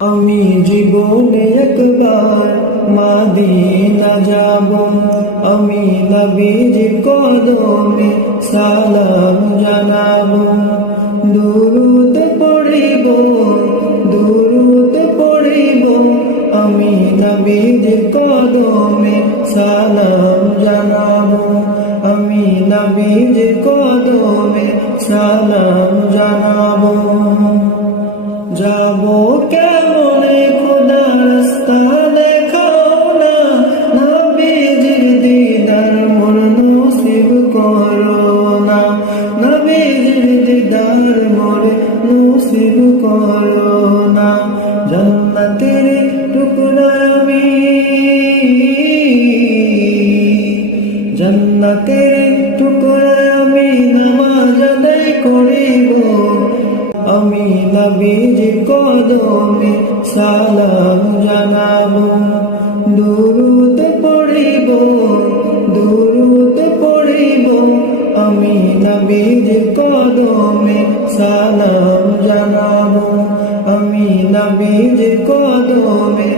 আমি জীবনে একবার মদিনা যাব, আমি নবীজির কদমে সালাম জানাবো। দুরূদ পড়িব, দুরূদ পড়িব, আমি নবীজির কদমে সালাম জানাবো। আমি নবীজির কদমে সালাম জানাবো। যাব কেমনে খোদা রাস্তা দেখাও না, নবীজির দিদার মোর নসিব করো না, নবীজির দিদার মোর নসিব করো না। জান্নাতের টুকরা আমি, জান্নাতের টুকরা আমি নামাজ আদায় করিব, আমি নবীজির কদমে সালাম জানাবো। দুরূদ পড়িব, দুরূদ পড়িব, আমি নবীজির কদমে সালাম জানাবো। আমি নবীজির কদমে